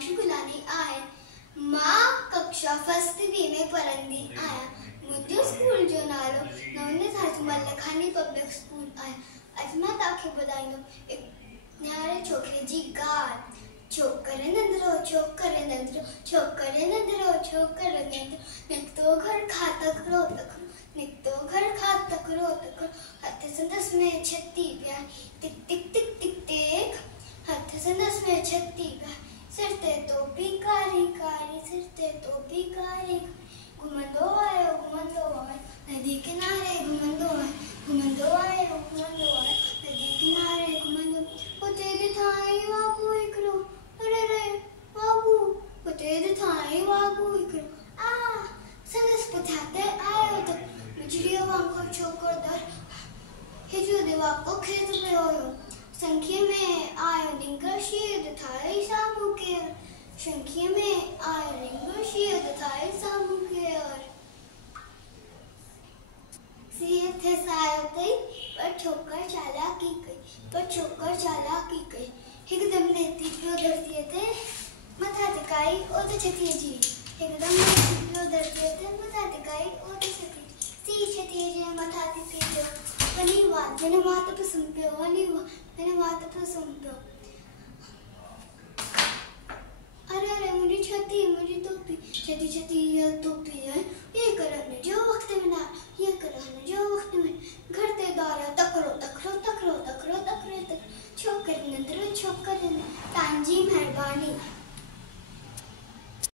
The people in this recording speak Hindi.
हिमांशु गुलानी आए मां कक्षा फर्स्ट बी में पढ़ंदी आया मुझे स्कूल जो नालो नवनीत हरसिमरन लखानी पब्लिक स्कूल आया अज मां तव्हांखे ॿुधाईंदुमि एक न्यारे छोकिरे जी ॻाल्हि छोकरे नंदरो छोकरे नंदरो छोकरे नंदरो छोकरे नंदरो निकतो घर खाता करो तक निकतो घर खाता करो तक हाथ संदस में छत्ती प्यार टिक टिक टिक टिक टिक हाथ संदस में छत्ती प्यार सिर ते टोपी कारी कारी सिर ते टोपी कारी घुमंदो आयो नदी किनारे घुमंदो आयो नदी किनारे घुमंदो उते दिखाई बाबू हिकड़ो अरे रे बाबू उते दिखाई बाबू हिकड़ो आ संदस पुठाते आयो तो बिजलियों वांगुरु छोकिरो दर हिजो दीवा को खेत में होयो संख्या में आयो लिंगर शीर थाई सामू के संख्या में आयो लिंगर शीर थाई सामू के और सीए थे सायो कई पर छोकर चालाकी कई एकदम नेती पियो दर्दिए थे मथा टिकाई ओ तो छतिए जी एकदम नेती पियो दर्दिए थे मथा टिकाई ओ तो छतिए सी छतिए जी मथा टिके जो वनी बात मैंने बात पे सुन पियो मैंने बात पे सुन पियो अरे मुझे छती मुझे टोपी छती ये टोपी है ये